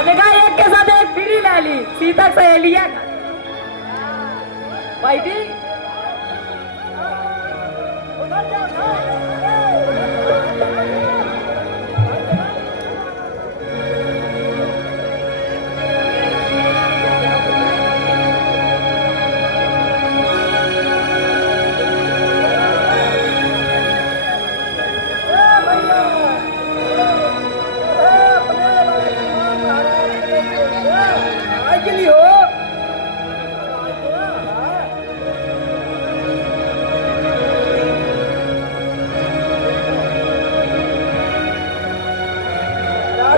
हमने कहा एक के साथ एक बीड़ी ला ली, सीता सहेलिया का बैठी।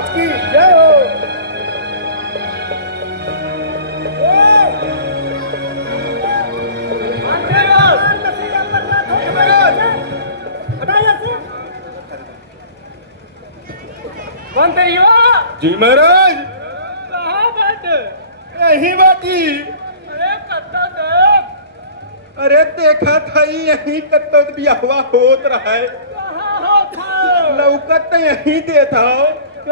की जय हो। मंत्रियों जी महाराज, कहाँ बैठे? यही बाकी। अरे कत्ता देख, अरे देखा था यही कत्तो बियाहवा होत रहा है। कहाँ होता है? लौकत तो यही दे था।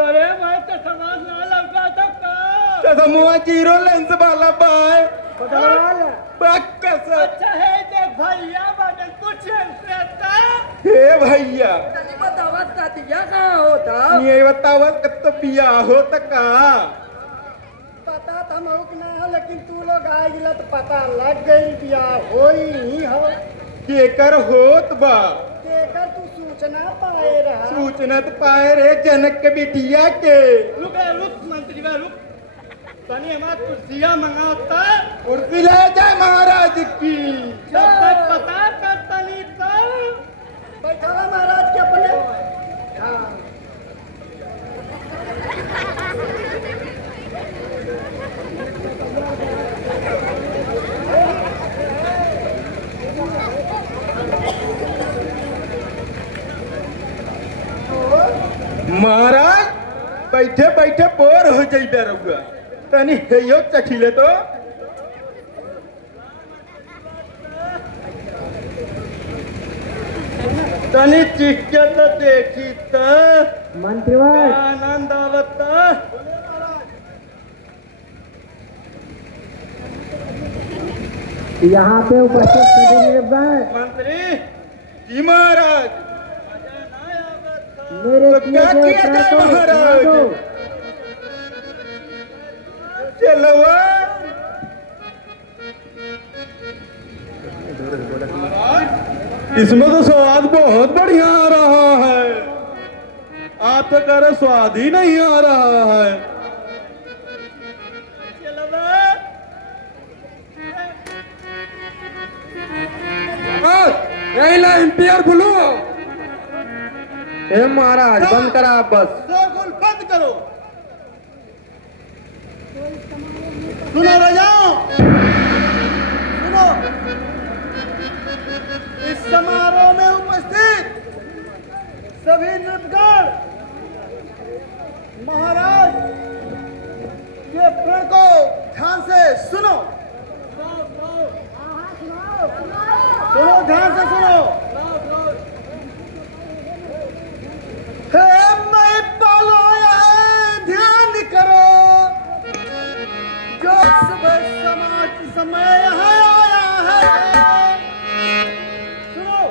अरे मैं तो समाज ना लगा था का। चश्मा जीरो लेंस वाला बाय बक्कस। अच्छा है देख भैया बाटे कुछ रहता। हे भैया, बतावत का दिया कहाँ होता? ये बतावत कत्तो बियाह होता का। पता था मौक ना हो, लेकिन तू लोग आ गिला तो पता लग गई बियाह होई ही हो। केकर होत बा? केकर तू सूचना पाए रहा। सूचना तो पाए रे जनक के बिटिया के। रुक मंत्री बा रुक, तनी हमारा कुर्सियाँ मंगाता। कुर्सी ले जाए महाराज की। जब तक पता करता नहीं तो बैठा हुआ महाराज के अपने। हाँ। महाराज बैठे बैठे बोर हो जाइबे रहुआ, तनी हेयो चखिले तो। तनी चिख के तो देखी तो मंत्री आनंद आवत। यहाँ पे उपस्थित सभी मंत्री जी महाराज, मेरे तो क्या किया जाए महाराज? चलो इसमें तो स्वाद बहुत बढ़िया आ रहा है। आप तो कह रहे स्वाद ही नहीं आ रहा है। एम्पियर खुलो। हे महाराज बंद करा आप बस। शोरगुल बंद करो। सुनो राजाओं, सुनो। इस समारोह में उपस्थित सभी नृपगण महाराज के प्रण को ध्यान से सुनो। सुनो ध्यान से सुनो। हे मैं पालोया है, ध्यान करो। जो सुबह समाज समय यहाँ आया है। सुनो,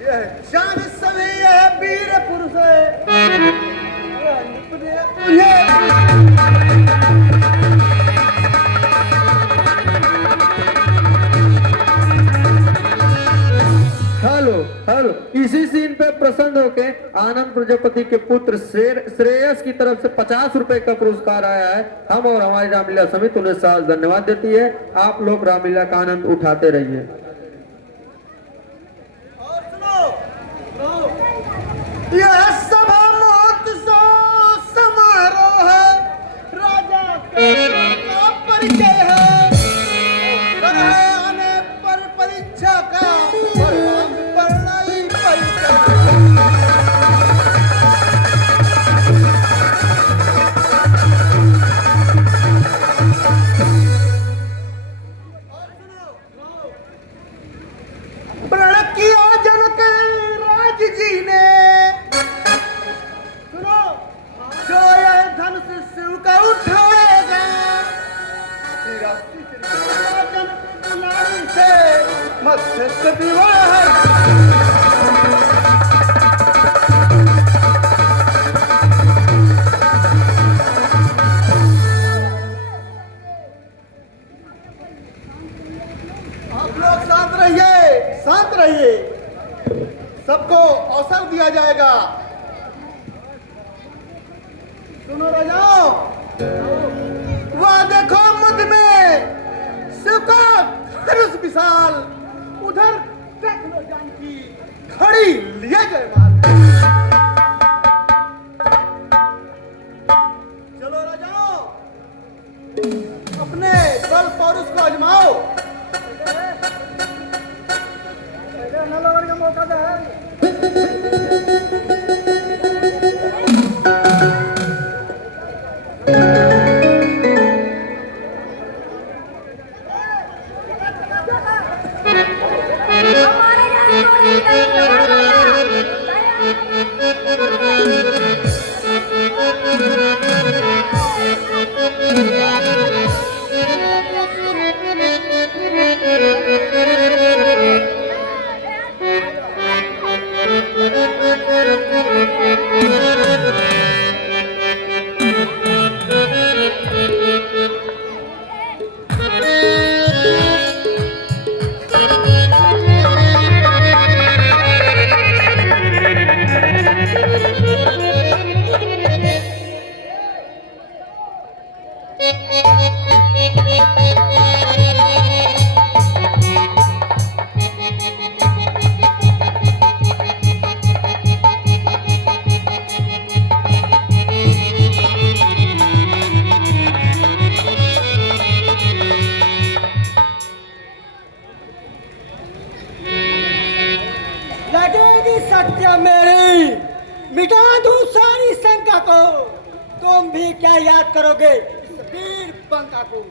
यह शान सभी है, वीर पुरुष है। हेलो हेलो, इसी सीन पे प्रसन्न होके आनंद प्रजापति के पुत्र श्रेयस की तरफ से 50 रुपए का पुरस्कार आया है। हम और हमारी रामलीला समिति उन्हें साल धन्यवाद देती है। आप लोग रामलीला का आनंद उठाते रहिए। और सुनो, यह सभा महोत्सव समारोह है। राजा का परिचय है। आने पर परीक्षा का प्रण किया जनक राज जी ने। संस्कृति है। आप लोग शांत रहिए, शांत रहिए। सबको अवसर दिया जाएगा। सुनो राजाओं, वह देखो मुझ में सुकत धनुष विशाल, उधर देख लो जानकी खड़ी लिए गए माल। चलो राजाओं, अपने बल पौरुष को आजमाओ। का मौका दे। लगेगी सत्य मेरी, मिटा दूं सारी शंका को। तुम भी क्या याद करोगे इस वीर बंका को।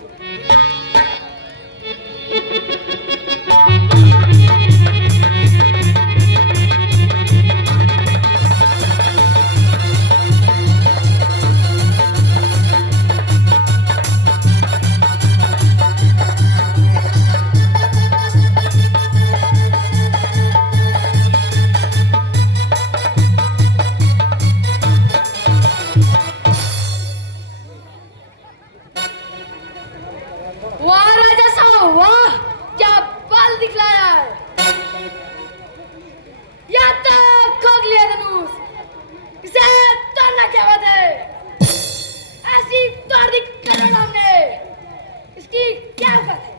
वाह राजा साहब वाह, क्या बल दिखलाया है। या तो खोग लिया धनुष, इसे तोड़ना क्या बात है। ऐसी तोड़ दी करण हमने, इसकी क्या बात है।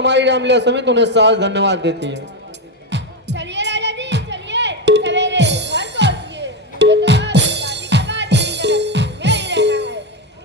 हमारी रामलीला समिति उन्हें साज धन्यवाद देती है। चलिए राजा जी, चलिए सवेरे घर पहुंचिए। मुझे तो अब शादी के बाद यही जगत में ही रहना है। मैं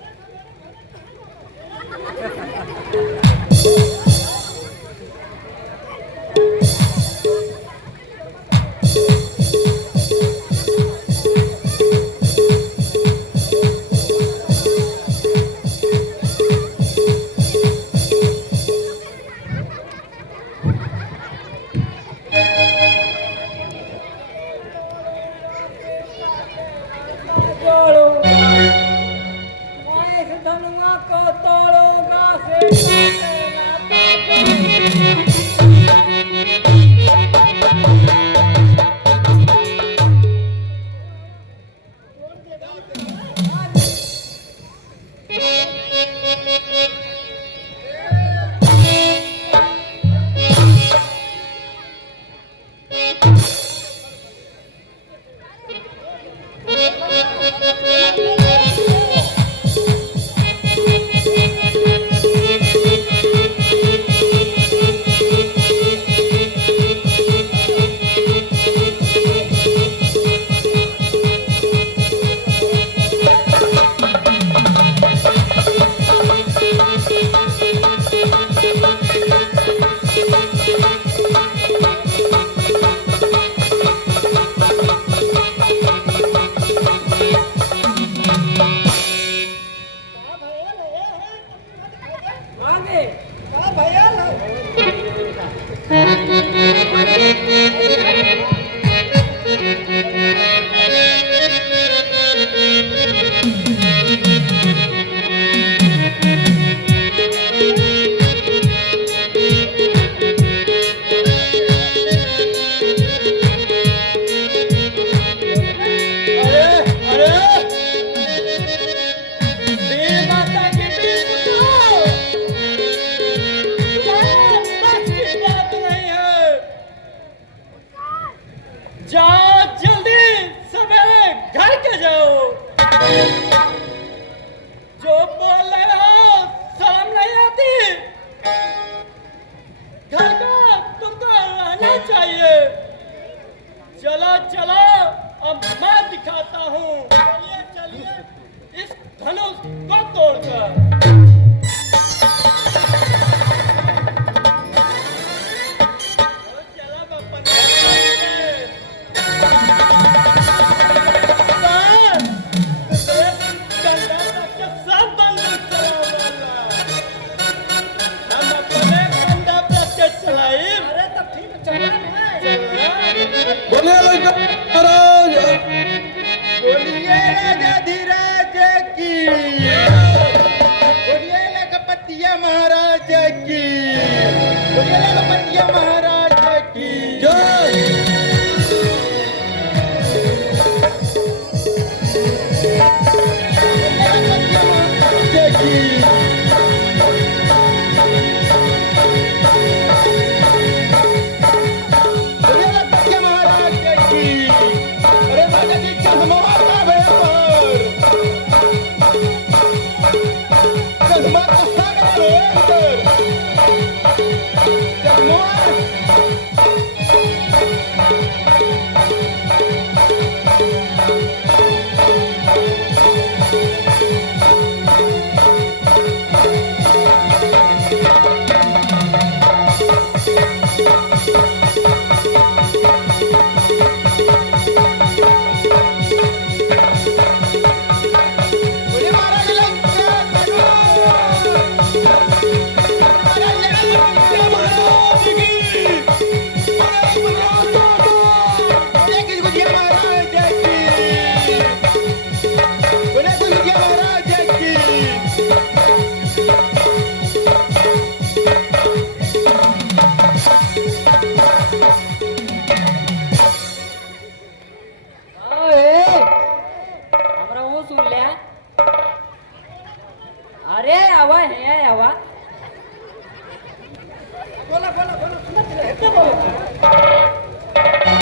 इस धनुआ को तोड़ूंगा फिर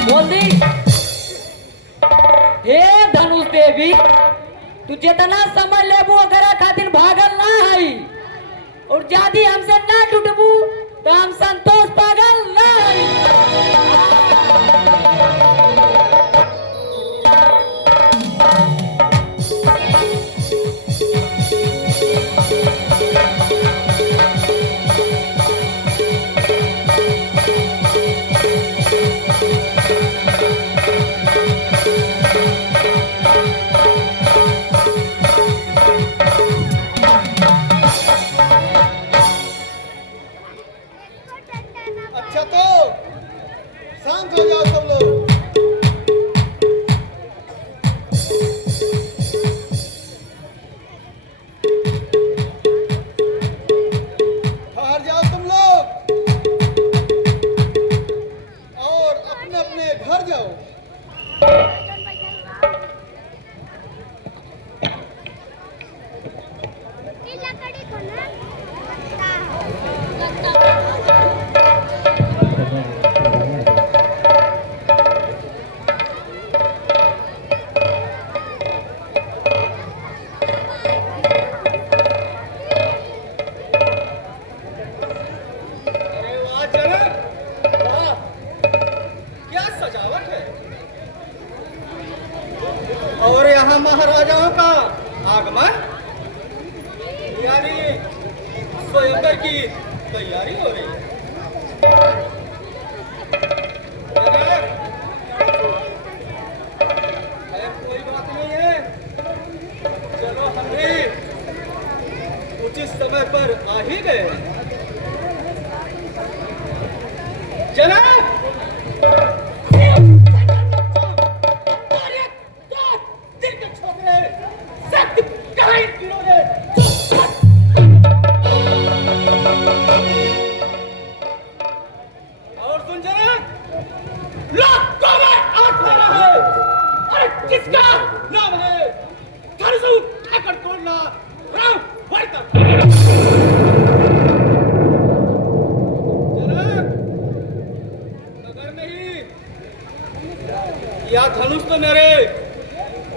बोल दी हे धनुष देवी तू जितना समझ लेबू अगर खातिर भागल ना है और जादी हमसे ना टूटबू राम संतोष पागल नहीं। अच्छा तो शांत हो जाओ सब लोग। ठहर जाओ तुम लोग और अपने अपने घर जाओ। लकड़ी को ना अरे वाह जनक, वाह क्या सजावट है। और यहाँ महाराजाओं का आगमन यानी स्वयंवर की तैयारी हो रही है। जनक, खैर कोई बात नहीं है, चलो हम भी उचित समय पर आ ही गए। जनक, दिल के छोकरे सत्य कहाँ गिरोगे। और सुन जनक, लाखों में आग लगा है। अरे किसका नाम है? धनुष उठाकर तोड़ना राम बढ़कर। जनक, अगर नहीं, यह धनुष तो मेरे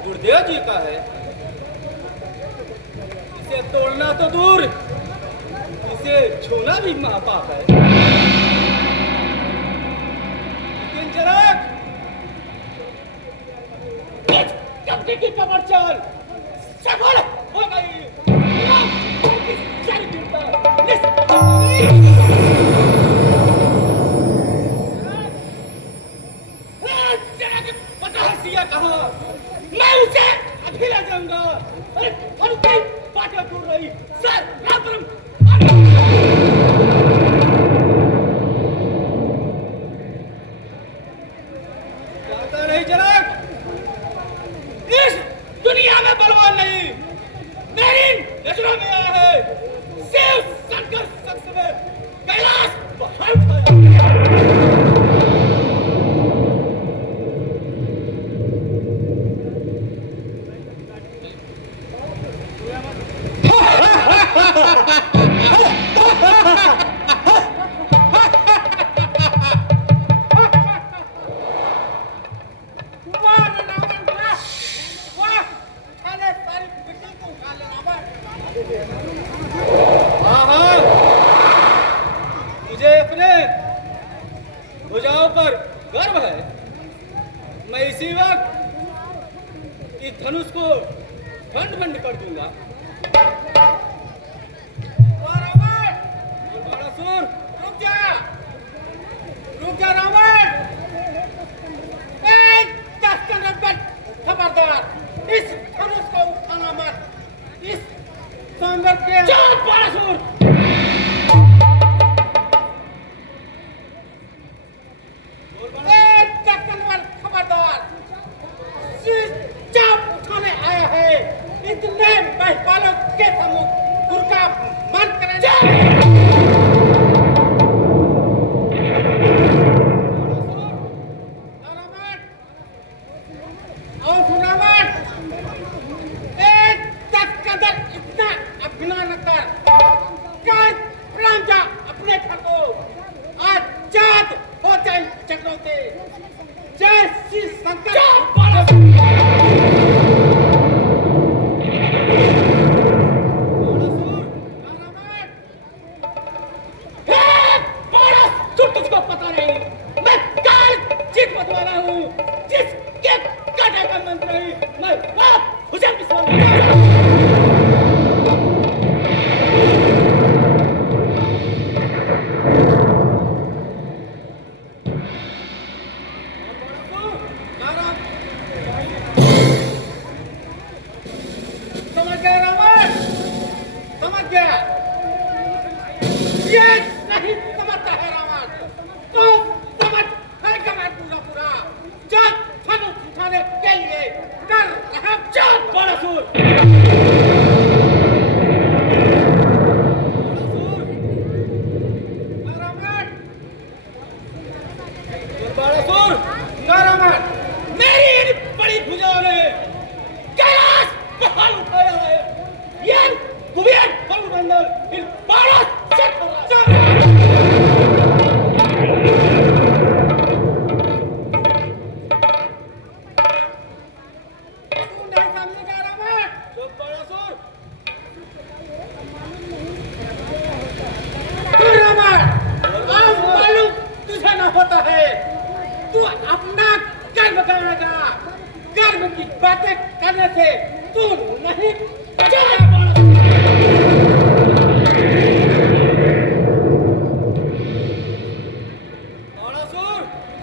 गुरुदेव जी का है। इसे तोड़ना तो दूर, इसे छूना भी महापाप है। लेकिन जनक, कब्जे की कमर चाल सफल हो गई। पता है सिया कहाँ? मैं उसे अभी ले जाऊंगा। अरे हल्की बातें टूट रही सर राम। जानता नहीं जनक, इस दुनिया में बलवान नहीं मेरी नजरों में आया है। शिव शंकर शख्स में कैलाश पहाड़ उठाया। हाँ हाँ, मुझे अपने भुजाओं पर गर्व है। मैं इसी वक्त इस धनुष को खंड खंड कर दूंगा। बाणासुर, रुक जा रावण। खबरदार, इस धनुष को उठाना मत। इस सौंदर्य के चुप बाणासुर। खबरदार, चाप उठाने आया है। इतने महिपालों के सम्मुख दुर्गा मन करें। और सुनावट, इतना अभिनय न कर। प्राण जा अपने घर को। आजाद हो जाए चक्रों से। जय श्री शंकर। पता नहीं। मैं काल जीत मतवाला हूँ, जिसके काटे का मंत्र नहीं। मैं बाप हुसैन की समझ गया रावण, समझ गया। ये नहीं समझता है रावण, तो समझ है मैं पूरा पूरा जात धनुष उठाने के लिए कर रहा जात बड़ासुर। बड़ासुर रावण, मेरी इन बड़ी भुजाओं ने कैलाश पहाड़ उठाया है। ये कुबेर बहुमंडल इन 12 से तू नहीं समझेगा रावण। चुप बड़ासुर। तू रावण, अब मालूम तुझे न होता है। तू अपना कर्म करेगा, कर्म की बातें करने से तू नहीं बचेगा। बड़ासुर,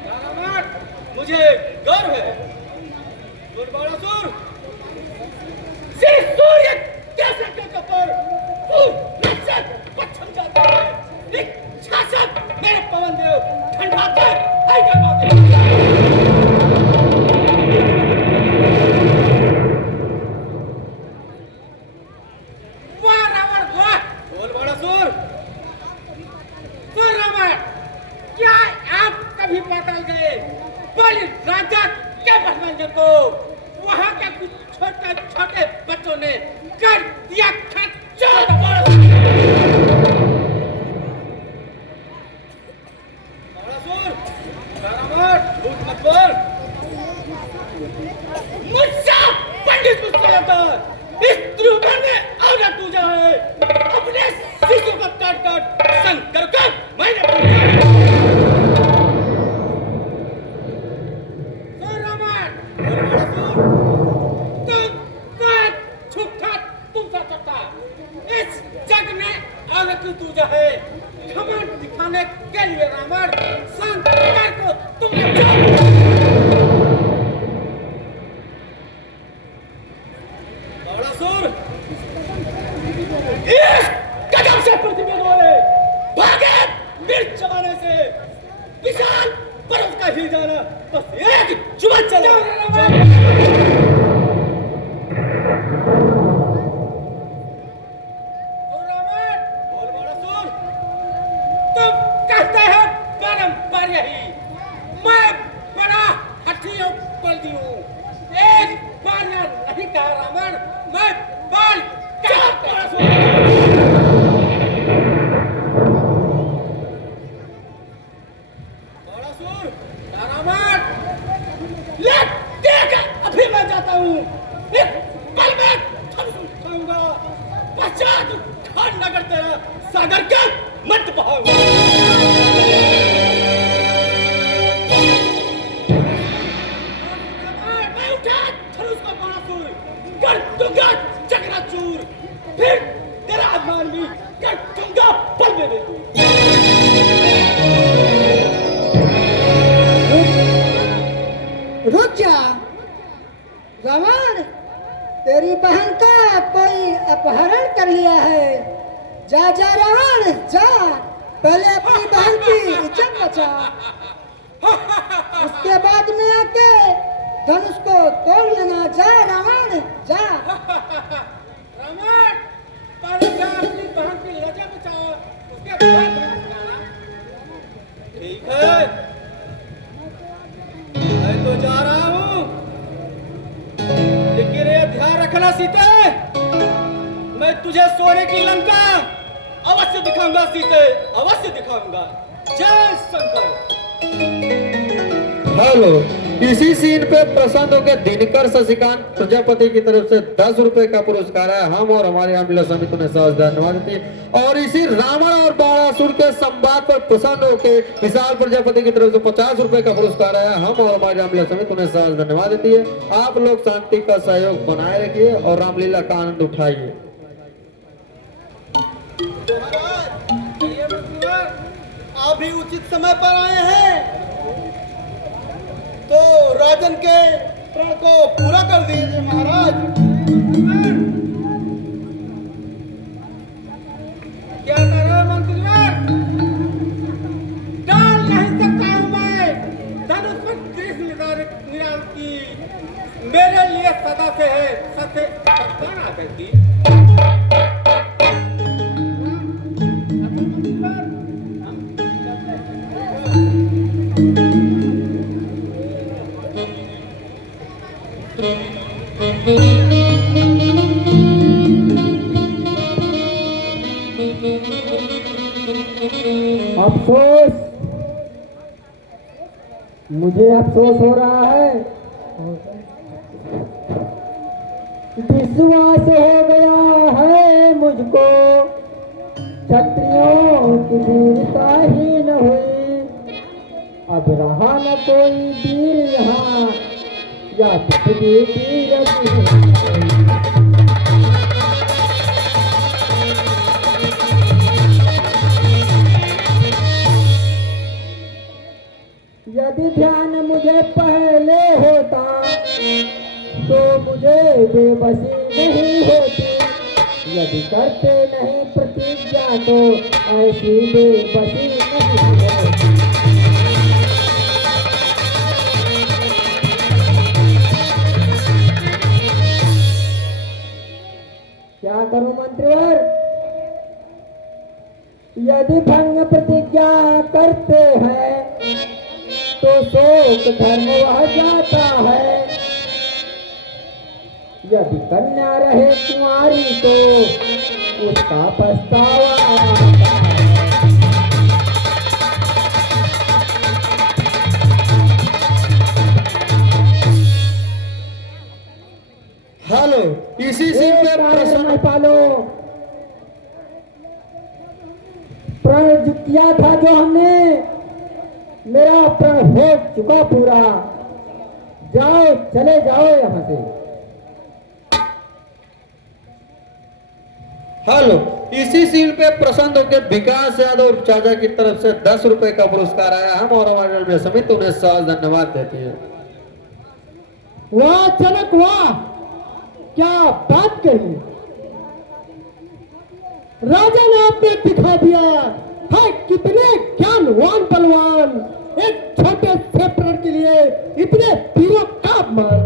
रावण, मुझे गर्व है। सुन बड़ासुर, सिर्फ सूर्य कैसे के कपर तू नक्शत पश्चिम जाता है। एक शासक मेरे पवन देव ठंडा कर है करवाते। वाह रावण वाह। बोल बड़ासुर। सुन रावण, क्या आप कभी पाताल गए बलि राजा के भटमंजन को? वहां के कुछ छोटे छोटे बच्चों ने कर दिया खच्चर। बड़ासुर, रावण, झूठ मत बोल। मुझसे पंडित मुझसे होकर इस त्रिभुवन में औरत पूजा है। अपने शिशु को काट काट शंकर का मैंने पूजा। सुन रावण, इस जग में औरत की पूजा है। घमंड दिखाने के लिए रावण शंकर को तुमने बड़ासुर, इस कदम से पृथ्वी डोले भागे मिर्च चबाने से विशाल पर्वत का हिल जाना बस एक जुबान चले। तुम कहते हो परंपर यही, मैं बड़ा हठियों बल्दी हूँ। एक बार यह नहीं कहा रावण, मैं बाल काट बड़ासुर। रावण, ले देख अभी मैं जाता हूँ। एक पल में धनुष उठाऊंगा, पश्चात खान नगर तेरा सागर के मत बहाऊंगा। मैं उठा धनुष का बड़ासुर, कर दूंगा चकनाचूर। फिर तेरा आसमान भी कर दूंगा पल में बेदूर। रुक जा रावण, तेरी बहन का कोई अपहरण कर लिया है। जा जा रावण जा, पहले अपनी बहन की इज्जत बचा, उसके बाद में आके धनुष को तोड़ लेना। जा रावण जा। रावण, पहले जा अपनी बहन की लज्जा बचाओ, उसके बाद बचाना। ठीक है, मैं तो जा रहा हूँ, लेकिन ये ध्यान रखना सीते, मैं तुझे सोने की लंका अवश्य दिखाऊंगा सीते, अवश्य दिखाऊंगा। जय शंकर। हेलो। इसी सीन पे प्रसन्न होकर दिनकर शशिकांत प्रजापति की तरफ से 10 रुपए का पुरस्कार है। हम और हमारी रामलीला समिति ने सहज धन्यवाद देती है। और इसी रावण और बाणासुर के संवाद पर प्रसन्न होकर विशाल प्रजापति की तरफ से 50 रुपए का पुरस्कार है। हम और हमारी रामलीला समिति ने सहज धन्यवाद देती है। आप लोग शांति का सहयोग बनाए रखिए और रामलीला का आनंद उठाइए। आप भी उचित समय पर आए हैं, तो राजन के प्रण को पूरा कर दीजिए महाराज। क्या कर रहे हो मंत्रीवर? डाल नहीं सकता हूं मैं धनुष पर त्रिश निराल की, मेरे लिए सदा से है सत्य सत्ता करती। अफसोस, मुझे अफसोस हो रहा है, विश्वास हो गया है मुझको, क्षत्रियों की वीरता ही न हुई, अब रहा न कोई वीर यहाँ, या पृथ्वी वीर नहीं। यदि ध्यान मुझे पहले होता तो मुझे बेबसी नहीं होती, यदि करते नहीं प्रतिज्ञा तो ऐसी बेबसी नहीं होती। क्या करूं मंत्रीवर? यदि भंग प्रतिज्ञा करते हैं तो शोक धर्म वह जाता है, यदि कन्या रहे कुंवारी तो उसका पछतावा आता है। हेलो, इसी सीन पे प्रसन्न पालो प्रण किया था जो हमने, मेरा प्रण हो चुका पूरा, जाओ चले जाओ यहाँ से। हेलो, इसी सीन पे प्रसन्न होकर विकास यादव चाचा की तरफ से 10 रुपए का पुरस्कार आया। हम और हमारे रामलीला समिति उन्हें सहज धन्यवाद देती है। वाह जनक वाह, क्या बात कही, राजा ने आपने दिखा दिया है कितने ज्ञानवान बलवान, एक छोटे से प्रण के लिए इतने वीरों का अपमान।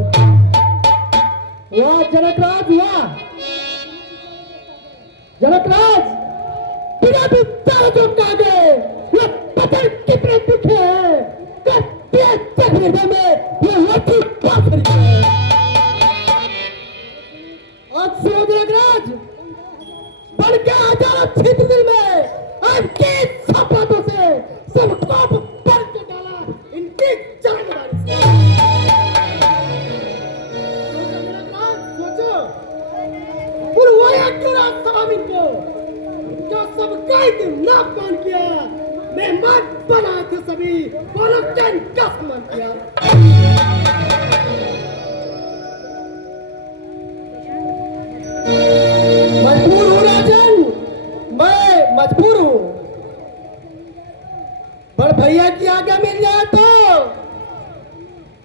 वाह जनकराज वाह, जनकराज बिना भी ताजों का गए ये पत्थर कितने दिखे हैं, करते हृदय में ये लट्ठी पाथर है। आज सुनो जनकराज, बढ़ के आ जाओ क्षेत्र दिल में, आपकी सपाटों से सबको भर के डाला इनकी जानदारी से। सोचो बुलवाया क्यों ना सलामीन को, जो सबका इतना अपमान किया, मेहमान बनाए थे सभी, बोलो किनका सम्मान किया। मजबूर हूँ राजन, मैं मजबूर हूँ, बड़ भैया की आज्ञा मिल जाए तो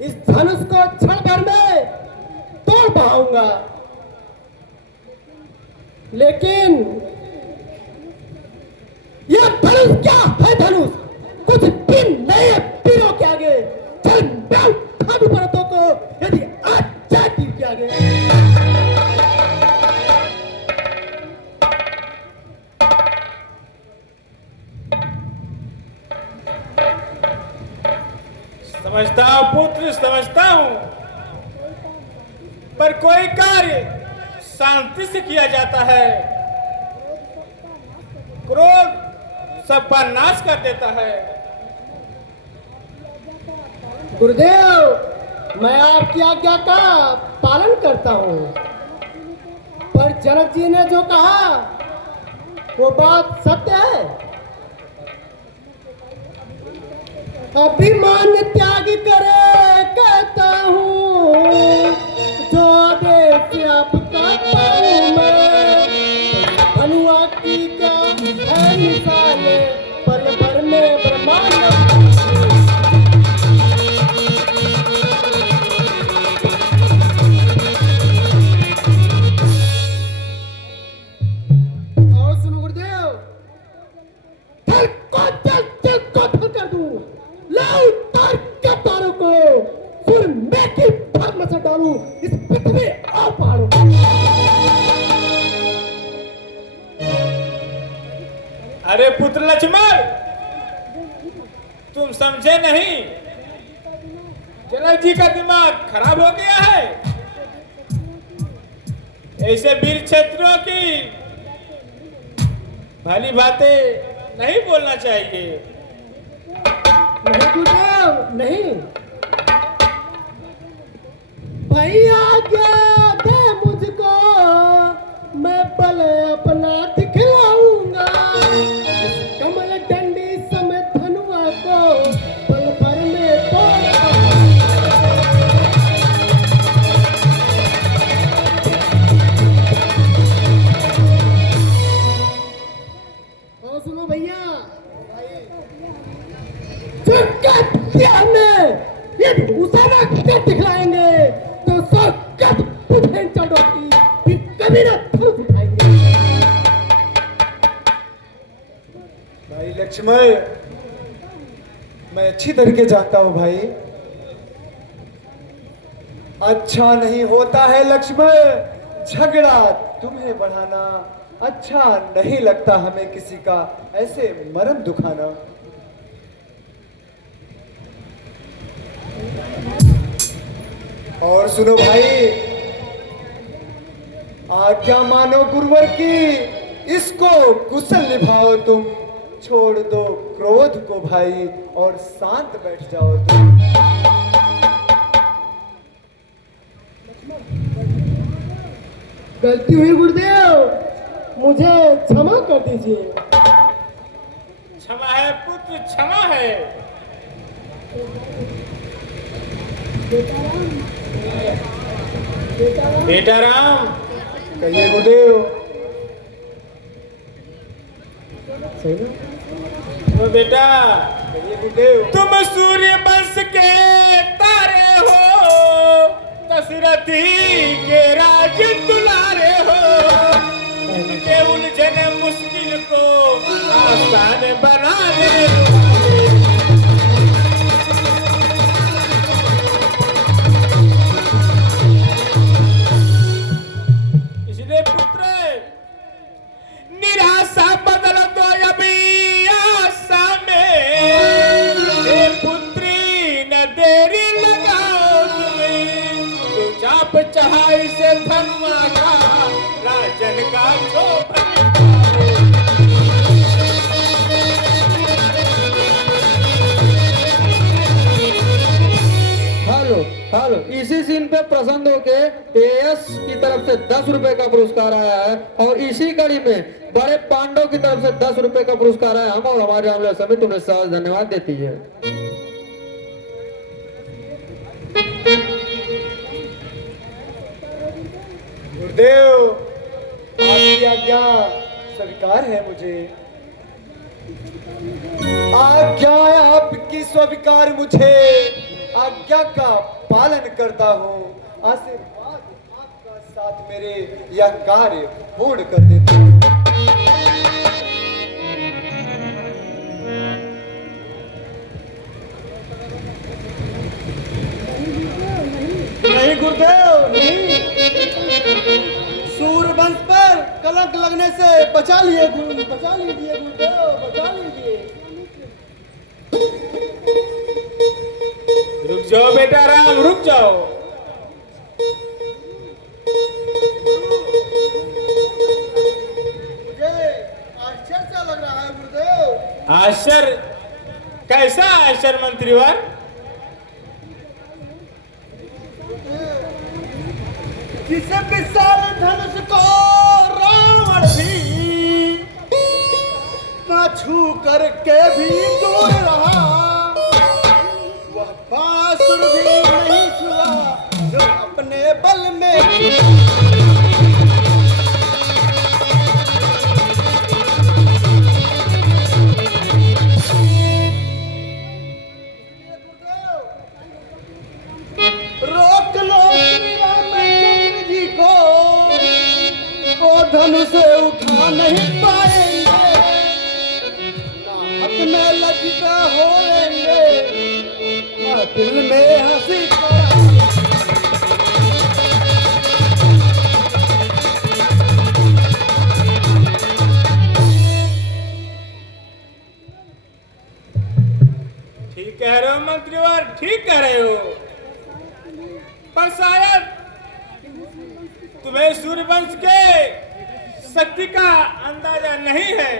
इस धनुष को क्षण भर में तोड़ पाऊंगा, लेकिन यह धनुष क्या है? धनुष कुछ भी नहीं है पीरों के आगे। चल मैं उठा दूं पर्वतों को, यदि आज जाए तीर के आगे। समझता हूं पुत्र, समझता हूं, पर कोई कार्य शांति से किया जाता है, क्रोध सबका नाश कर देता है। गुरुदेव मैं आपकी आज्ञा का पालन करता हूँ, पर जनक जी ने जो कहा वो बात सत्य है। अभिमान त्याग करे कहता हूँ, जो आदेश आपका पाऊँ मैं। हनुआ की क्या है मिसाल, पल भर में ब्रह्मांड। और सुनो गुरुदेव, दिल को धल कर दूं, लाऊं तार के तारों को, फिर मैं की भाग से डालूं इस पृथ्वी और पहाड़ों को। अरे पुत्र लक्ष्मण, तुम समझे नहीं, जनक जी का दिमाग खराब हो गया है। ऐसे वीर क्षेत्रों की भली बातें नहीं बोलना चाहिए। नहीं गुरुदेव नहीं, भैया क्या दे मुझको, मैं बल अपना दिखलाऊंगा। इस कमल डंडी समेत धनुआ को पल भर में तोड़। और सुनो भैया, ये उसारा के दिखलाएंगे तो सब कब पुठें चढ़ोगी, फिर कभी ना थूक उठाएंगे। भाई लक्ष्मण, मैं अच्छी तरीके जानता हूं भाई, अच्छा नहीं होता है लक्ष्मण झगड़ा तुम्हें बढ़ाना। अच्छा नहीं लगता हमें किसी का ऐसे मरम दुखाना। और सुनो भाई, आज्ञा मानो गुरुवर की, इसको कुशल निभाओ तुम। छोड़ दो क्रोध को भाई और शांत बैठ जाओ तुम। गलती हुई गुरुदेव, मुझे क्षमा कर दीजिए। क्षमा है पुत्र, क्षमा है। बेटा राम, कहिए गुरुदेव। तो बेटा, कहिए गुरुदेव। तुम सूर्य वंश के तारे हो, दशरथी के राज दुलारे हो। उनके उलझन मुश्किल को आसान बनाने इसलिए पुत्र, निराशा बदल दो अभी आशा में। हे पुत्री न देरी लगाओ तुम्हें, तो चाप चढ़ाई से धनुआ का राजन का शोभा। हेलो हेलो, इसी सीन पे प्रसन्न होके एएस की तरफ से 10 रुपए का पुरस्कार आया है, और इसी कड़ी में बड़े पांडव की तरफ से 10 रुपए का पुरस्कार आया। हम और हमारे आमले समिति उन्हें साथ धन्यवाद देती है। गुरुदेव, आपकी आज्ञा स्वीकार है मुझे। आज्ञा आपकी स्वीकार मुझे, आज्ञा का पालन करता हूँ। आशीर्वाद आपका साथ मेरे यह कार्य पूर्ण कर देते हैं। नहीं गुरुदेव नहीं, सूर्यवंश पर कलंक लगने से बचा लिए गुरु, बचा लीजिए गुरुदेव, बचा लीजिए। रुक जाओ बेटा राम, रुक जाओ। मुझे आश्चर्य सा लग रहा है गुरुदेव। आश्चर्य? कैसा आश्चर्य मंत्रीवर? किस विशाल धनुष को रावण भी ना छू करके भी दूर रहा, वह बांसुर भी नहीं छुआ जो अपने बल में रोक लो श्री रामचंद्र जी को, वो धनुष उठा नहीं पाएंगे, ना हक में लज्जित होएंगे, ना दिल में हंसी कराएंगे। ठीक कह रहे हो मंत्रीवर, ठीक कह रहे हो, पर शायद तुम्हें सूर्यवंश के शक्ति का अंदाजा नहीं है।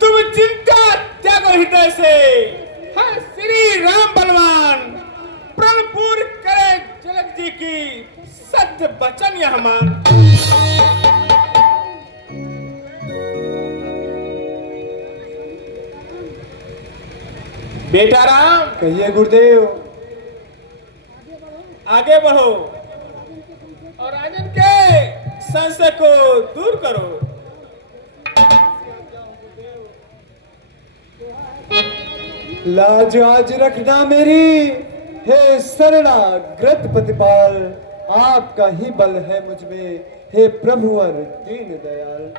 तुम चिंता त्यागो हृदय से, हाँ श्री राम बलवान प्रणपूर करे जनक जी की सत्य वचन यह मान। बेटा राम, कहिए गुरुदेव। आगे बढ़ो और राजन के संशय को दूर करो। लाज आज रखना मेरी, हे शरणागत प्रतिपाल, आपका ही बल है मुझ में, हे प्रभुवर दीन दयाल।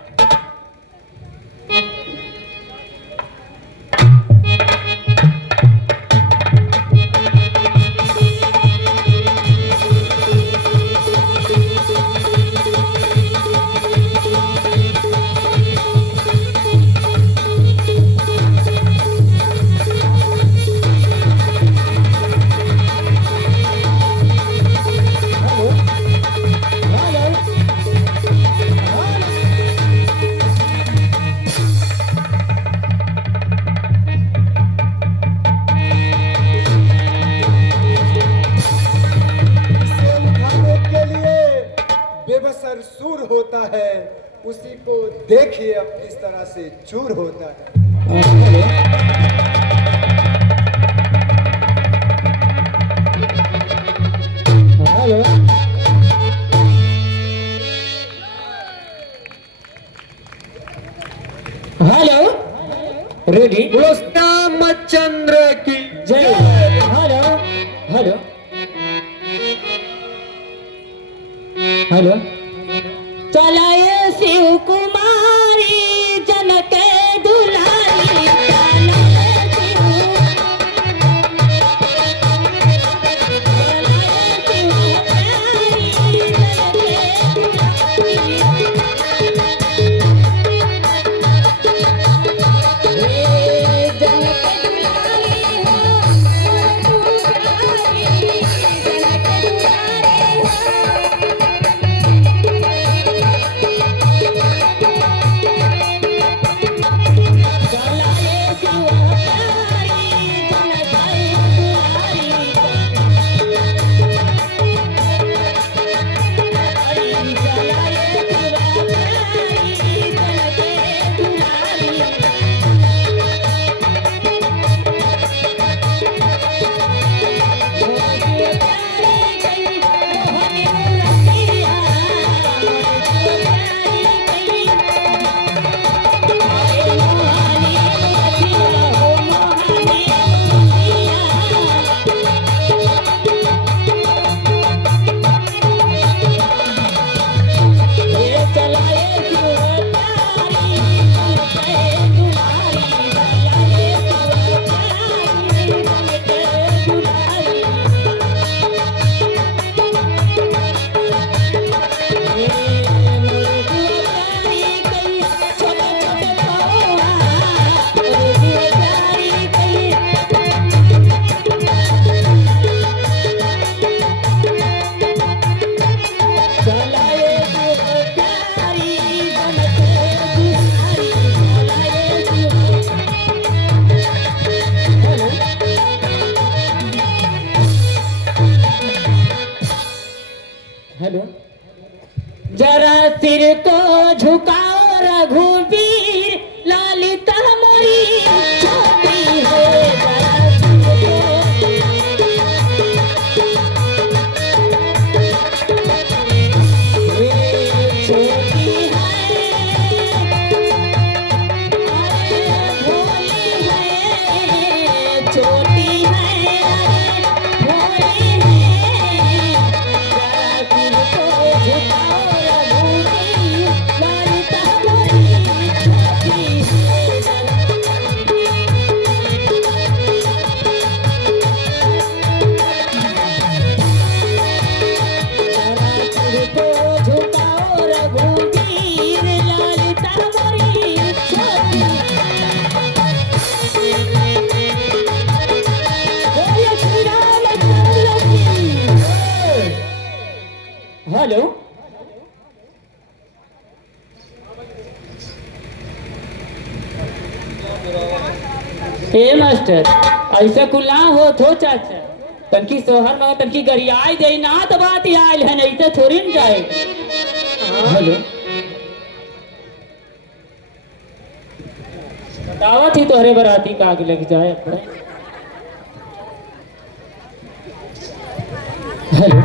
बेबसर सूर होता है, उसी को देखिए अब किस तरह से चूर होता है। हेलो हेलो रेडी बोलो रामचंद्र की जय। हेलो हेलो हेलो चलाए शिव कुमारी जनक दुलारी, चलाए शिव, चलाए शिव कुमारी जनक दुलारी। हे जनक दुलारी हेलो, जरा सिर को झुकाओ रघुवीर, लालिता मोरी छोटी है, जरा सिर को छोटी है, अरे भोली है, छोटी है, अरे भोली है, जरा सिर को झुकाओ रघुवीर, लालिता मोरी छोटी है, जरा सिर को झुकाओ रघुवीर, लालिता मोरी छोटी बोलो श्री रामचंद्र की। हेलो, ए मास्टर, ऐसा कुल ना हो थो चाचा, तनकी सोहर में तनकी गरियाई दे ना तो बात ही आयल है, नहीं तो थोड़ी न जाए। हेलो, बतावत ही तोहरे बराती का आग लग जाए अपने। हेलो,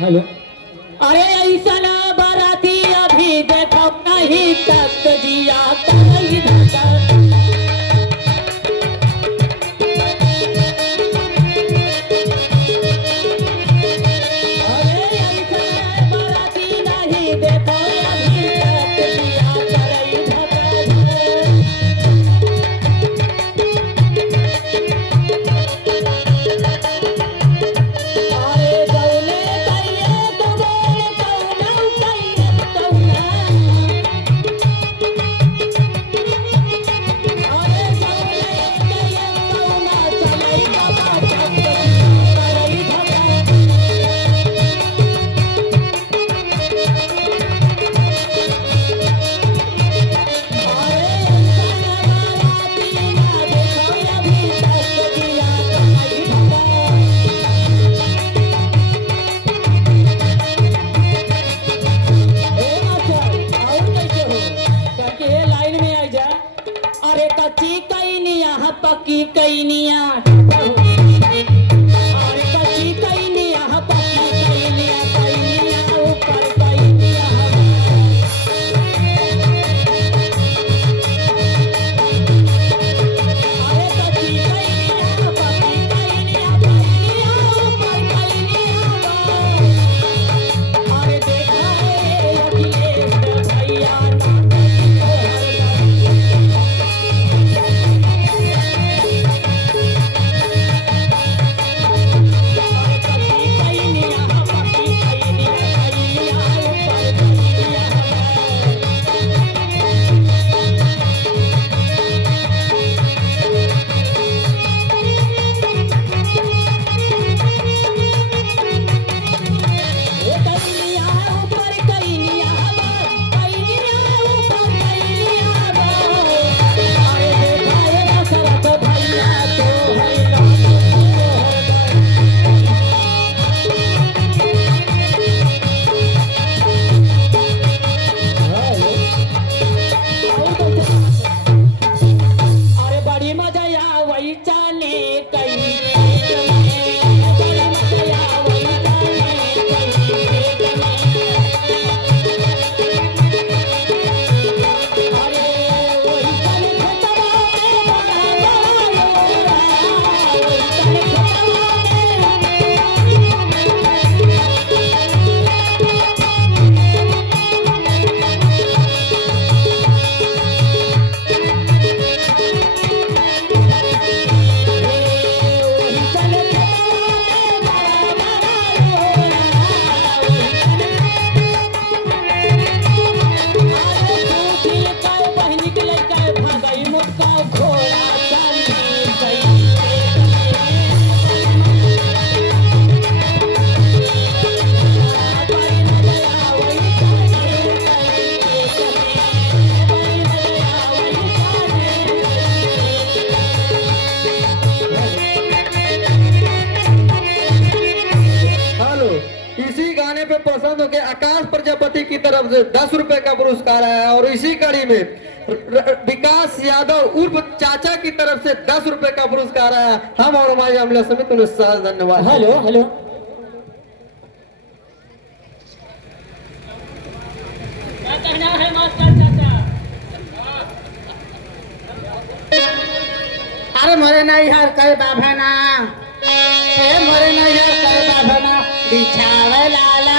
हेलो, अरे ऐसा ना बाराती अभी देखो नहीं तक दिया कहीं धक्का। अरे ऐसा ना बाराती नहीं देखो अभी तक दिया कहीं धक्का। अरे गौले कहिए तो बोल कौना कहिए कौना। की तरफ से 10 रुपए का पुरस्कार आया है। और इसी कड़ी में विकास यादव उर्फ चाचा की तरफ से 10 रुपए का पुरस्कार आया। हम और हमारी महिला समिति उन्हें साथ धन्यवाद। हेलो हेलो क्या कहना है मास्टर चाचा? अरे मोरे नैहर कई बाभना, ए मोरे नैहर कई बाभना, बिछावे लाला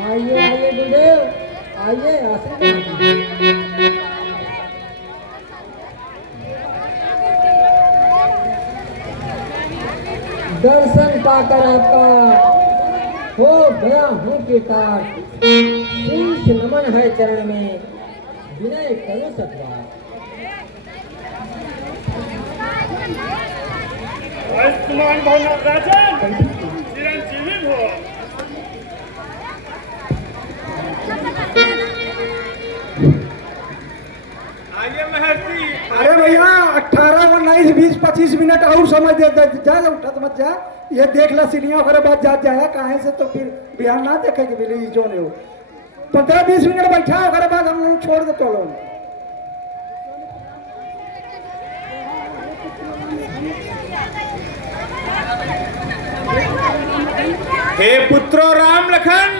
आइए आइए गुरुदेव, आइए आसन कीजिए। दर्शन पाकर आपका हो गया हूँ कीर्तार, शीश नमन है चरण में, विनय करो सतवार। आयुष्मान भव राजन, चिरंजीवी भव। आइए महर्षि। अरे भैया 18, 19, 20, 25 मिनट और समय दे जा, उठत मत जा। ये देख ला सीढ़ियाँ ओकरे बाद जा जाया काहे से, तो फिर बिहार ना देखेगी बिली जो ने हो। 15-20 मिनट बैठा ओकरे बाद हम लोग छोड़ दे तो लोग। हे पुत्रो राम लखन,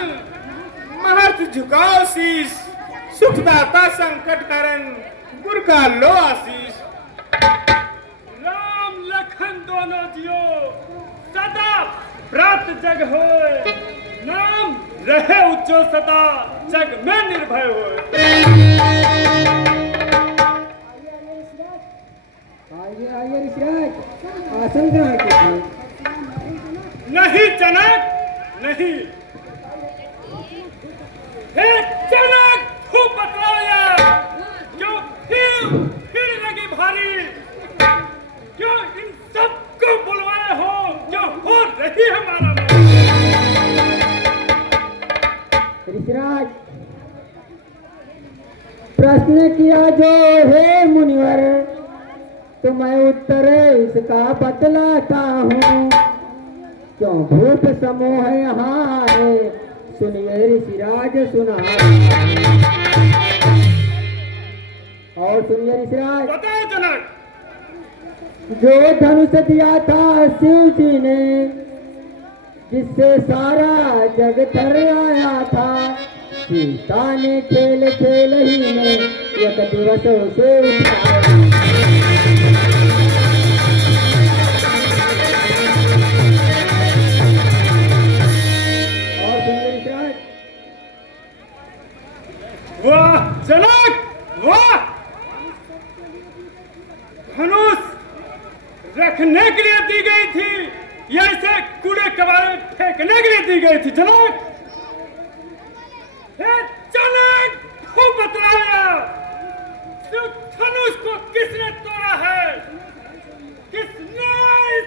महर्षि झुकाओ शीश, सुखदाता संकट कारण, गुरु का लो आशीष। राम लखन दोनों जियो, सदा व्रत जग होए, नाम रहे उज्जवल सदा, जग में निर्भय होए। आइए आइए ऋषिराज, आसन ग्रहण कीजिए। नहीं जनक नहीं, हे जनक खूब बतलाया, क्यों फिर लगी भारी, क्यों इन सबको बुलवाए हो, क्यों हो रही हमारा ऋषिराज, प्रश्न किया जो है मुनिवर, तो मैं उत्तर इसका बतलाता हूँ। क्यों भूत समूह यहाँ है, सुनिए ऋषिराज सुना। और सुनिए ऋषिराज, बताओ जनक। जो धनुष दिया था शिव जी ने, जिससे सारा जग थर आया था, सीता ने खेल खेल ही में एक दिवस उसे उठाया। वाह जनक वाह, धनुष रखने के लिए दी गई थी या इसे कूड़े कबाड़े में फेंकने के लिए दी गई थी जनक? हे जनक खूब बतलाया, धनुष को किसने तोड़ा है, किसने इस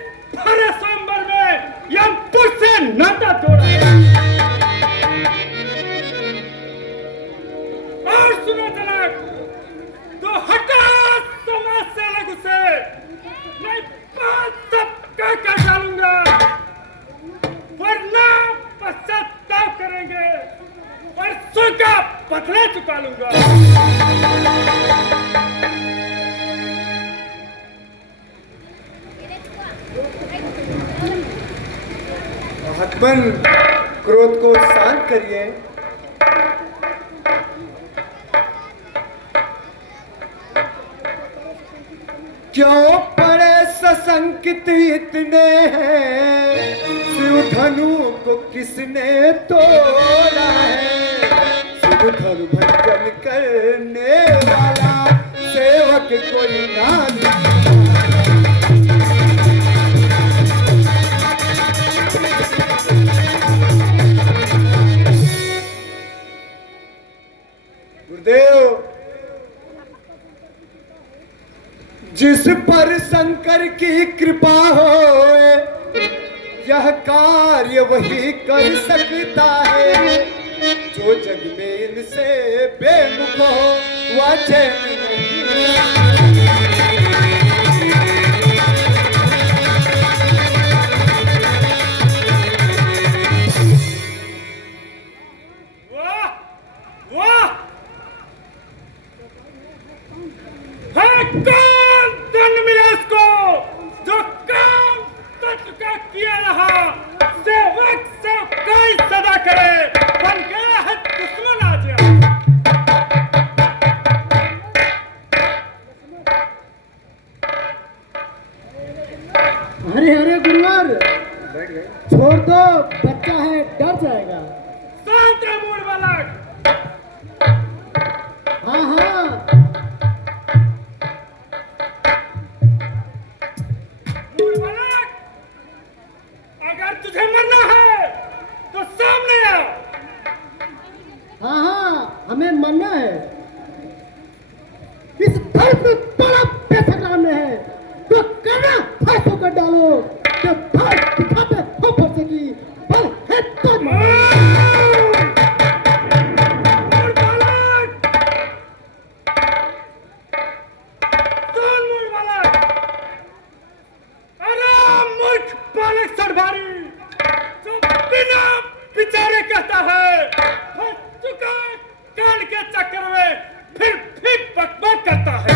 महात्मन, क्रोध को शांत करिए। क्यों पड़े सशंकित इतने हैं, शिव धनु को किसने तोड़ा है? शिव धनु भंजन करने वाला सेवक कोई ना। गुरुदेव, जिस पर शंकर की कृपा हो, यह कार्य वही कर सकता है। जो जग में इनसे बेमुख हो, वह चैन नहीं। वाह वाह, है कौन दंड मिला इसको जो काम सच का किया रहा? सेवक से कोई सदा करे, बन गया है दुश्मन आज। अरे अरे गुरुवर, छोड़ दो, बच्चा है, डर जाएगा। शांत रह मूड बालक। हाँ हाँ, मूड बालक, अगर तुझे मरना है तो सामने आ। हाँ हाँ, हमें मरना है। इस धर्म में बड़ा पैसा लगाने है, तो करना फांसों कर डालो। तो फांस दिखाते हो फंसेगी, बल है तो बिचारे कहता है, फंस चुका कान के चक्कर में, फिर भी बकबक करता है।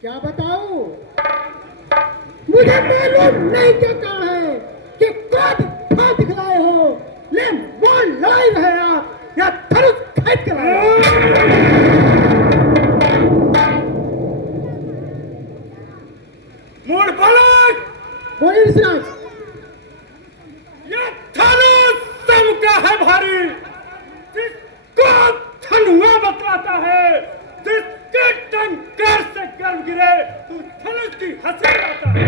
क्या बताऊं? मुझे मालूम नहीं क्या कारण है कि कब फांस दिखलाए हो, ले वो लड़ाई रहे आप या धनुष खींच के लाए हो। मूड बालक, बोलिए ऋषिराज। ये धनुष सबका है भारी, जिसको धनुआ बतलाता है, जिसके टंकार से गर्म गिरे तो धनुष की हंसी आता है।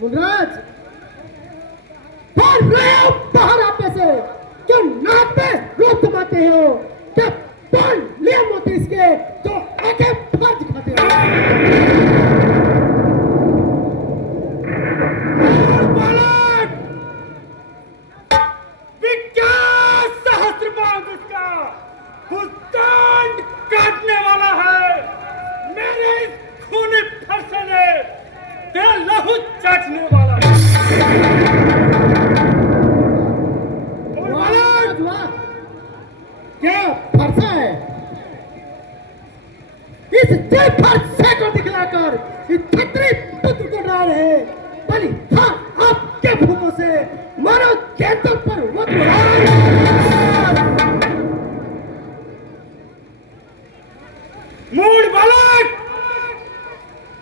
मुनराज, बोल रहे हो बाहर आपे से, क्यों नाक पे रोक दबाते हो? क्या बोल लिया मोती इसके जो आगे फाड़ दिखाते हो? बालक, विज्ञान सहस्त्र बांध इसका भूतान काटने वाला है। मेरे इस खूनी फरसे ने तेरा लहू चाटने वाला है। वाह, वाह, क्या फरसा है? इस जय फरसे को दिखलाकर इस छत्री पुत्र को डरा रहे, बलि हाँ आपके भूखों से मानो चैतन पर वक्त मूड बालक,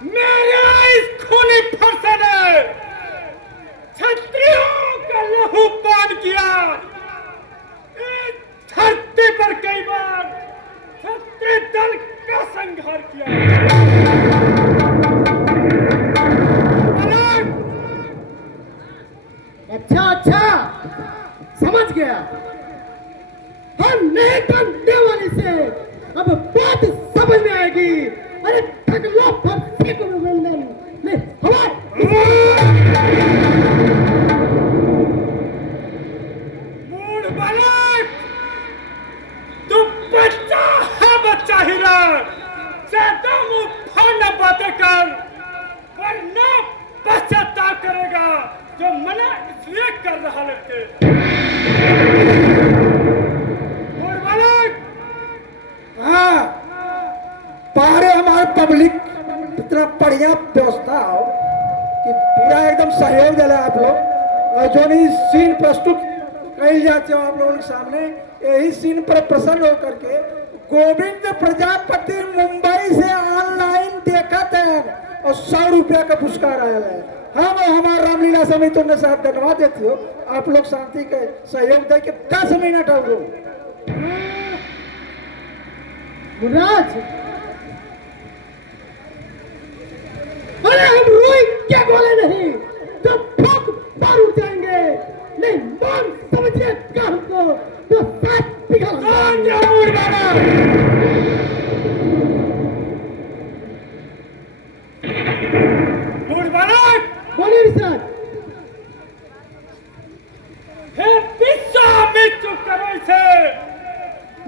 मेरे इस खूनी फरसे ने क्षत्रियों का लहू पान किया। इस धरती पर कई बार क्षत्रिय दल का संहार किया। बालक, अच्छा अच्छा, समझ गया। हम नहीं करने वाले से अब बात समझ में आएगी। अरे ठगलो फरसे को नंदन में हवा। मूड बालक, तू बच्चा है, बच्चा हीरा। ज्यादा मुंह फाड़ना बातें कर, वरना पश्चाताप करेगा जो मना इसलिए कर रहा लड़के। मूड बालक, हाँ जो नहीं सीन प्रस्तुत कही जाते हो आप लोगों के सामने, यही सीन पर प्रसन्न होकर के गोविंद प्रजापति मुंबई से ऑनलाइन देखा था और 100 रुपया का पुरस्कार आया है। हम और हमारा रामलीला समिति उन्हें साथ धन्यवाद देती हो। आप लोग शांति के सहयोग दे के 10 मिनट हो मुराज, अरे हम रोई क्या बोले नहीं तो ठोक बार उठ जाएंगे। नहीं मान समझिए क्या हमको तो 7 पिघल बोलिए सर। हे विश्वामित्र करो इसे,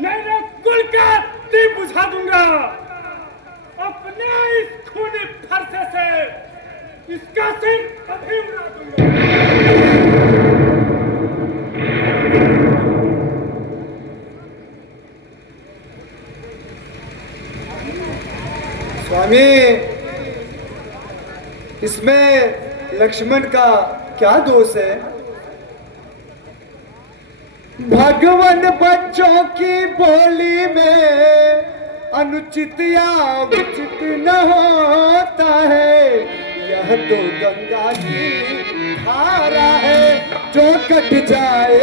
मैंने कुल का दीप बुझा दूंगा। अपने इस खूनी फरसे से इसका सिर अभी उड़ा दूंगा। स्वामी, इसमें लक्ष्मण का क्या दोष है? भगवान बच्चों की बोली में अनुचित या उचित न होता है। यह तो गंगा की धारा है जो कट जाए।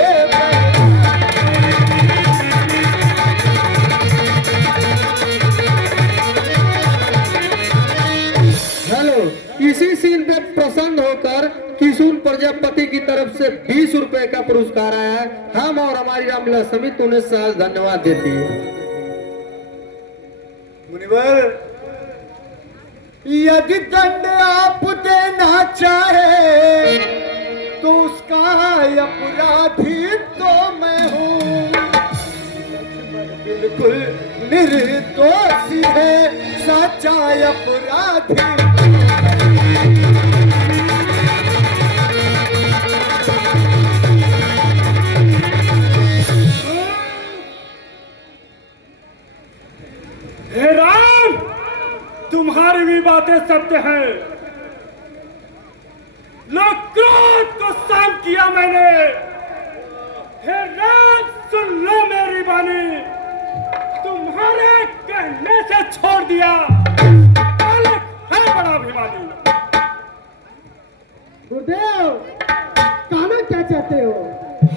हेलो, इसी सीन पे प्रसन्न होकर किशोर प्रजापति की तरफ से 20 रुपए का पुरस्कार आया है। हम और हमारी रामलीला समिति उन्हें सहर्ष धन्यवाद देती है। मुनिवर, यदि दंड आप देना चाहे तो उसका अपराधी तो मैं हूँ। बिल्कुल निर्दोषी है सच्चा अपराधी। हे राम, तुम्हारी भी बातें सत्य है। लोक क्रोध को शांत किया मैंने। हे राम, सुन लो मेरी वाणी, तुम्हारे कहने से छोड़ दिया। बालक है बड़ा अभिमानी। गुरुदेव, कहना क्या चाहते हो?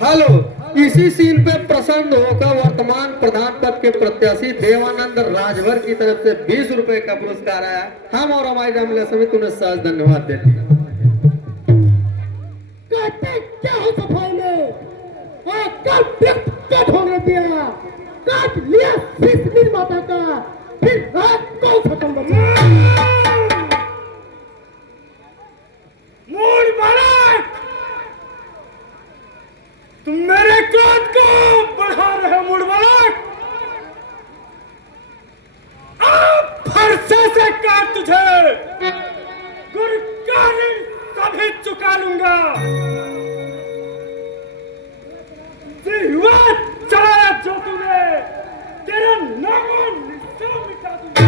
हेलो, इसी सीन पे प्रसन्न होकर वर्तमान प्रधान पद के प्रत्याशी देवानंद राजभर की तरफ से 20 रुपए का पुरस्कार आया। हम और हमारी रामलीला समिति उन्हें सहर्ष धन्यवाद देती है। कहते क्या हो सफाई में? कल व्यक्त क्या ढोंग दिया, काट लिया शीश माता का, फिर कौन सा कम बचा? मूल बालक, तुम मेरे क्रोध को बढ़ा रहे हो। मूल बालक, अब फरसे से काट तुझे गुरकारी सभी चुका लूंगा। हुआ चलाया जो तूने, तेरा नामो निशान मिटा दूंगा।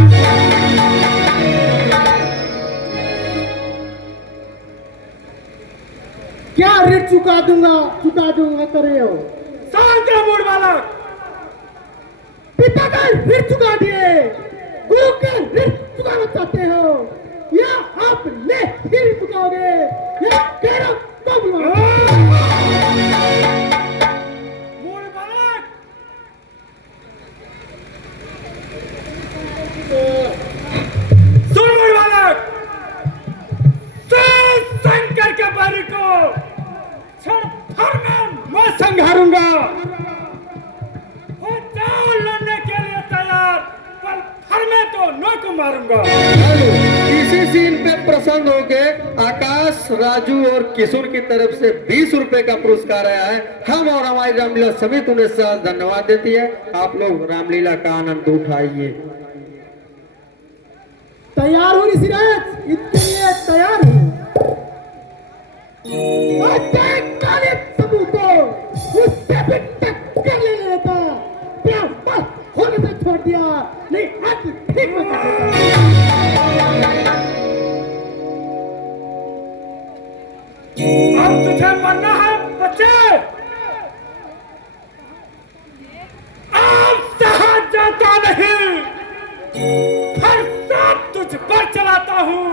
क्या ऋण चुका दूंगा करे हो? शांत रहो मूड बालक। पिता का ऋण चुका दिए, गुरु का ऋण चुकाना चाहते हो या आप ले ऋण चुकाओगे या तेरा कब? मूड बालक, सुन मूड बालक, शंकर के बारी को क्षण भर में मैं संघारूंगा। हो जाओ लड़ने के लिए तैयार, पल भर में तो नो को मारूंगा। इसी सीन पे प्रसन्न होके आकाश, राजू और किशोर की तरफ से 20 रुपए का पुरस्कार आया है। हम और हमारी रामलीला समिति उन्हें सहर्ष धन्यवाद देती है। आप लोग रामलीला का आनंद उठाइए। तैयार हो ऋषिराज, इसके लिए तैयार हो। काले सबूतों उससे भी टक्कर ले लेता, क्या बस होने से छोड़ दिया, नहीं हाथ ठीक में अब तुझे मरना है बच्चे। अब सहा जाता नहीं, हर साथ तुझ पर चलाता हूँ।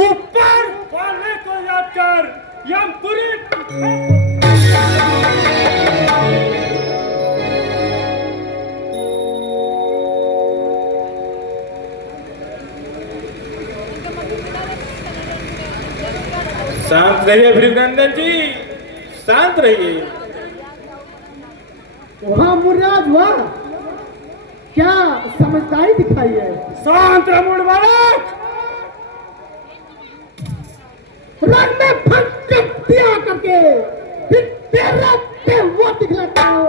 ऊपर वाले को याद कर, यमपुरी शांत रहिए भृगुनंदन जी, शांत रहिए। वाह मुर्राज वाह, क्या समझदारी दिखाई है। शांत रह मूड बालक। रंग में फंक दिया करके फिर तेरा पे वो दिखलाता हूँ।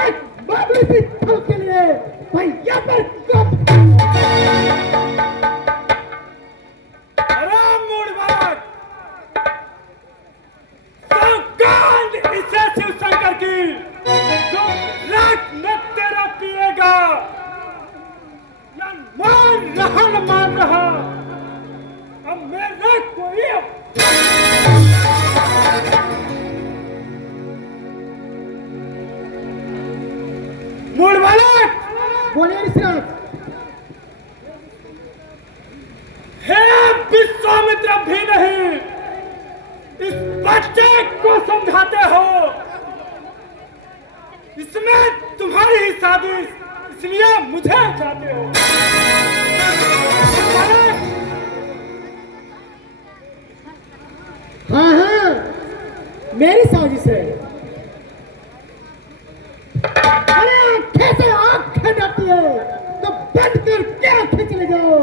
एक मामूली सी थल के लिए भैया पर कब अरे मूड बालक, सौगंध इसे शिव शंकर की, जो रात न तेरा पिएगा, न मान रहा। अब मेरा कोई मूड बालक, बोले ऋषिराज। हे विश्वामित्र भी नहीं, इस बच्चे को समझाते हो। इसमें तुम्हारी ही साजिश, इसलिए मुझे चाहते हो। हाँ हाँ, मेरी साजिश है। अरे आंखें से आंख जाती है तो बंद करके आंखें चले जाओ।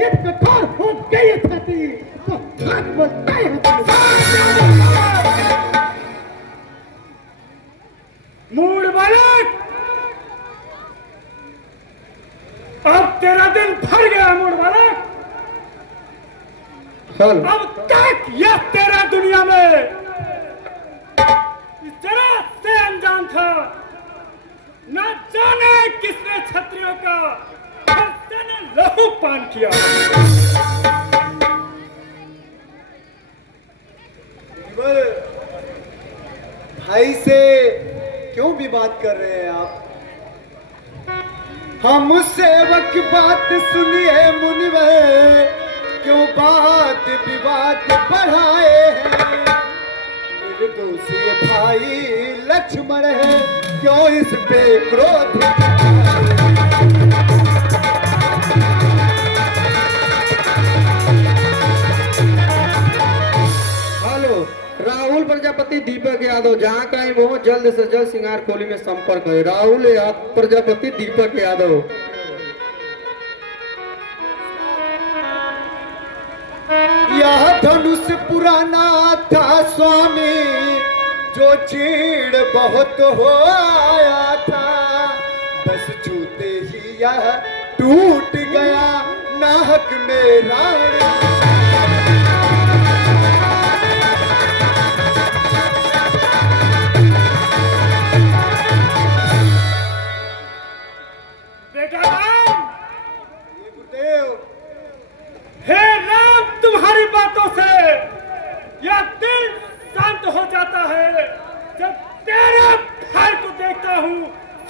ये कठोर हो गई है छाती तो हाथ बोलता है। मूड बालक, अब तेरा दिन भर गया मूड बालक। अब तक यह तेरा दुनिया में इस तरह से अनजान था। न जाने किसने क्षत्रियों का ने लहू पान किया। भाई से क्यों भी बात कर रहे हैं आप? हम सेवक बात सुनिए मुनिवर, क्यों बात विवाद बढ़ाए हैं? निर्दोषी भाई लक्ष्मण है, क्यों इस पे क्रोध? हेलो, राहुल प्रजापति दीपक यादव, जहाँ कहीं हो जल्द से जल्द सिंगार खोली में संपर्क करें। राहुल प्रजापति दीपक यादव। यह धनुष पुराना था स्वामी, जो चीड़ बहुत हो आया था। बस छूते ही यह टूट गया, नाहक मेरा। बेटा राम, गुरुदेव, हे राम, तुम्हारी बातों से यह दिल शांत हो जाता है। जब तेरे भाई को देखता हूँ,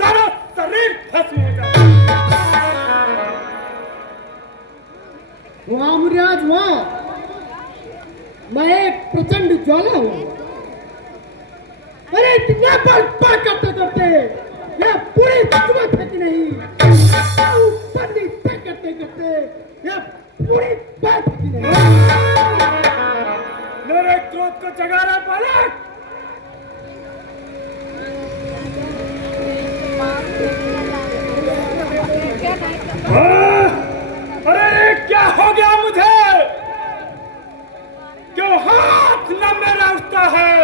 सारा शरीर भस्म हो जाता है। वहाँ मुराज वहाँ, मैं एक प्रचंड ज्वाला हूँ। अरे इतना पर करते करते यह पूरी सुबह थकी नहीं, ऊपर नीचे करते करते यह पूरी बात थकी नहीं। मेरे क्रोध को जगा रहा बालक। अरे क्या हो गया मुझे? क्यों हाथ न मेरा उठता है?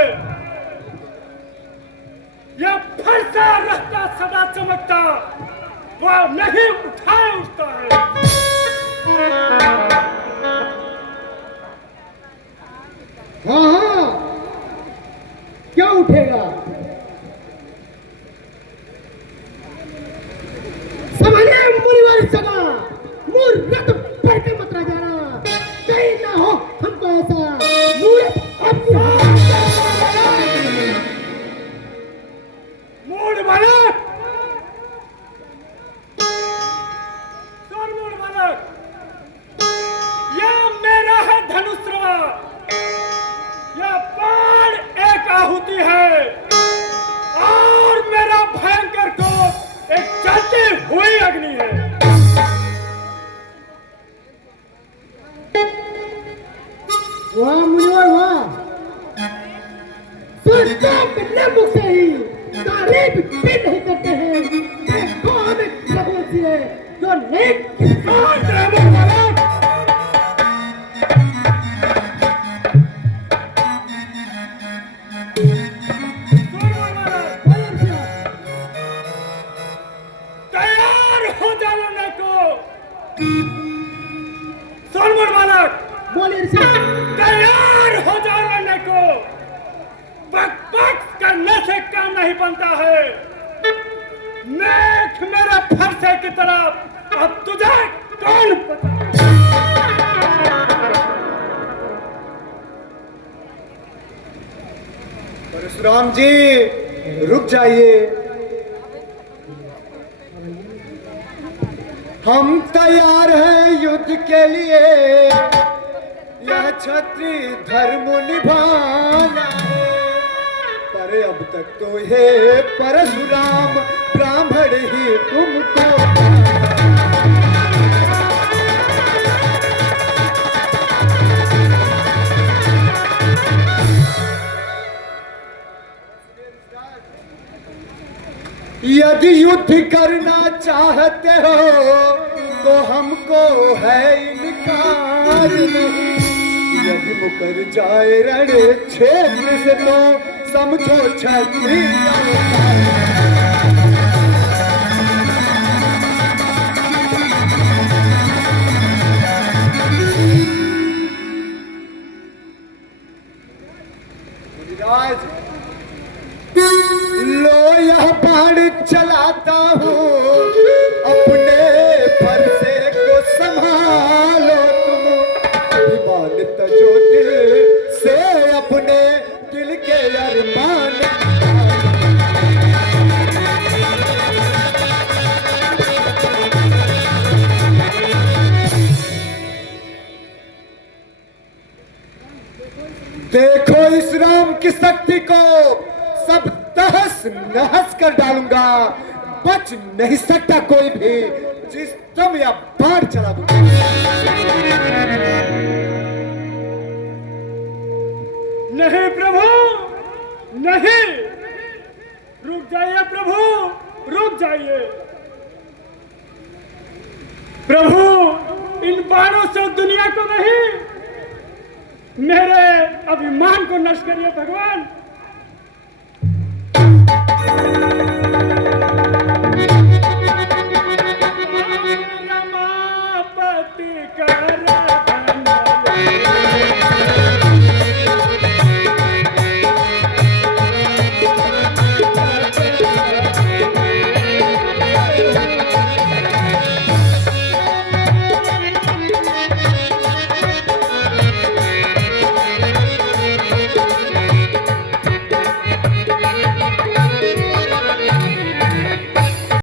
यह फरसा रहता सदा चमकता, वह नहीं उठता है। हाँ हाँ, क्या उठेगा? समझिए मुनिवर सदा, मूर्ख पर के मत रह जाना, कहीं ना हो हमको ऐसा मूर्ख अब वाह मुनिवर वाह, सुनते कितने मुख से ही तारीफ भी नहीं करते हैं। ये कौन प्रभु है जो नेक किसान रहने वाला। तैयार हो जाओ न को सोनमोर बालक, बोलिए सिंह। तैयार हो जाओ न को। बक बक करने से काम नहीं बनता है। देख मेरे फरसे की तरफ, अब तुझे कौन पता। परशुराम जी रुक जाइए, हम तैयार हैं युद्ध के लिए। यह क्षत्रिय धर्म निभाना है, पर अब तक तो हे परशुराम ब्राह्मण ही तुमको। यदि युद्ध करना चाहते हो तो हमको है इनकार नहीं। यदि मुकर जाए रण क्षेत्र से तो समझो क्षत्रिय अवतार। मुनिराज, लो यह बाण चलाता हूँ, अपने फरसे को संभालो तुम। अभिमान तजो दिल से, अपने दिल के अरमान। देखो इस राम की शक्ति को, सब तहस नहस कर डालूंगा। बच नहीं सकता कोई भी, जिस दम या बाढ़ चला दूंगा। नहीं प्रभु, नहीं, रुक जाइए प्रभु, रुक जाइए प्रभु। इन बाणों से दुनिया को नहीं, मेरे अभिमान को नष्ट करिए भगवान।